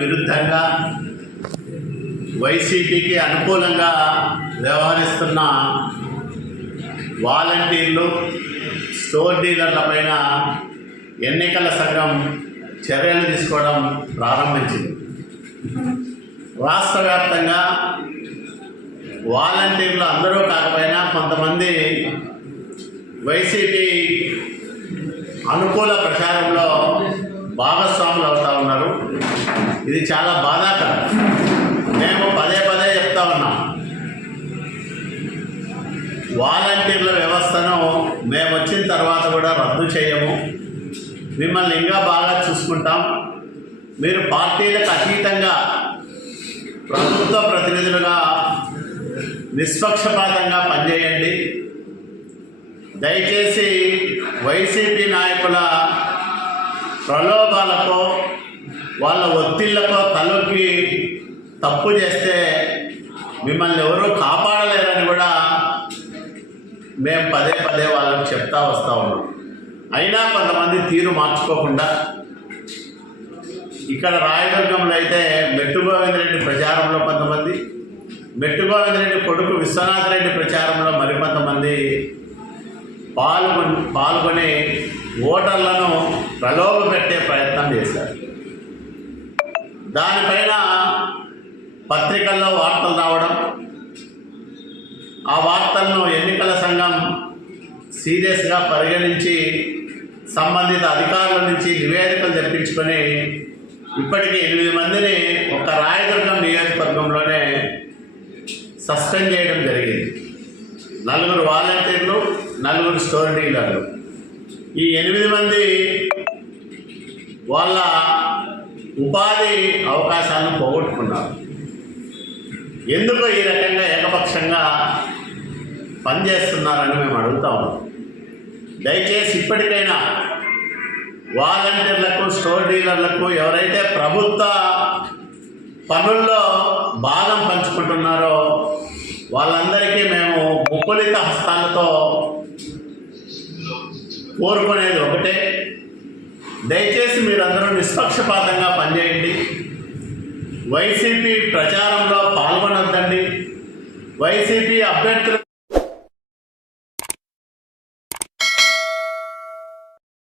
విరుద్ధంగా వైసీపీకి అనుకూలంగా వ్యవహరిస్తున్న వాలంటీర్లు, స్టోర్ డీలర్ల పైన ఎన్నికల సంఘం చర్యలు తీసుకోవడం ప్రారంభించింది. రాష్ట్ర వ్యాప్తంగా వాలంటీర్లు అందరూ కాకపోయినా కొంతమంది వైసీపీ అనుకూల ప్రచారంలో భాగస్వాములు అవుతూ ఉన్నారు. ఇది చాలా బాధాకరం. మేము పదే పదే చెప్తా ఉన్నాం, వాలంటీర్ల వ్యవస్థను మేము వచ్చిన తర్వాత కూడా రద్దు చేయము, మిమ్మల్ని ఇంకా బాగా చూసుకుంటాం. మీరు పార్టీలకు అతీతంగా ప్రభుత్వ ప్రతినిధులుగా నిష్పక్షపాతంగా పనిచేయండి. దయచేసి వైసీపీ నాయకుల ప్రలోభాలకో వాళ్ళ ఒత్తిళ్లకో తలొగ్గి తప్పు చేస్తే మిమ్మల్ని ఎవరూ కాపాడలేరని కూడా మేము పదే పదే వాళ్ళకి చెప్తా వస్తూ ఉన్నాం. అయినా కొంతమంది తీరు మార్చుకోకుండా ఇక్కడ రాయదుర్గంలో అయితే మెట్టు గోవిందరెడ్డి ప్రచారంలో కొంతమంది, మెట్టు గోవిందరెడ్డి కొడుకు విశ్వనాథరెడ్డి ప్రచారంలో మరికొంతమంది పాల్గొని ఓటర్లను ప్రలోభపెట్టే ప్రయత్నం చేశారు. దానిపైన పత్రికల్లో వార్తలు రావడం, ఆ వార్తలను ఎన్నికల సంఘం సీరియస్గా పరిగణించి సంబంధిత అధికారుల నుంచి నివేదికలు తెప్పించుకొని ఇప్పటికీ 8 మందిని ఒక రాయదుర్గం నియోజకవర్గంలోనే సస్పెండ్ చేయడం జరిగింది. 4 వాలంటీర్లు, 4 స్టోర్ డీలర్లు. ఈ 8 మంది వాళ్ళ ఉపాధి అవకాశాలను పోగొట్టుకున్నారు. ఎందుకు ఈ రకంగా ఏకపక్షంగా పనిచేస్తున్నారని మేము అడుగుతా ఉన్నాం. దయచేసి ఇప్పటికైనా వాలంటీర్లకు, స్టోర్ డీలర్లకు, ఎవరైతే ప్రభుత్వ పనుల్లో భాగం పంచుకుంటున్నారో వాళ్ళందరికీ మేము ముకులిత హస్తాలతో కోరుకునేది ఒకటే, దయచేసి మీరందరూ నిష్పక్షపాతంగా పనిచేయండి. వైసీపీ ప్రచారంలో పాల్గొనొద్దండి. వైసీపీ అభ్యర్థుల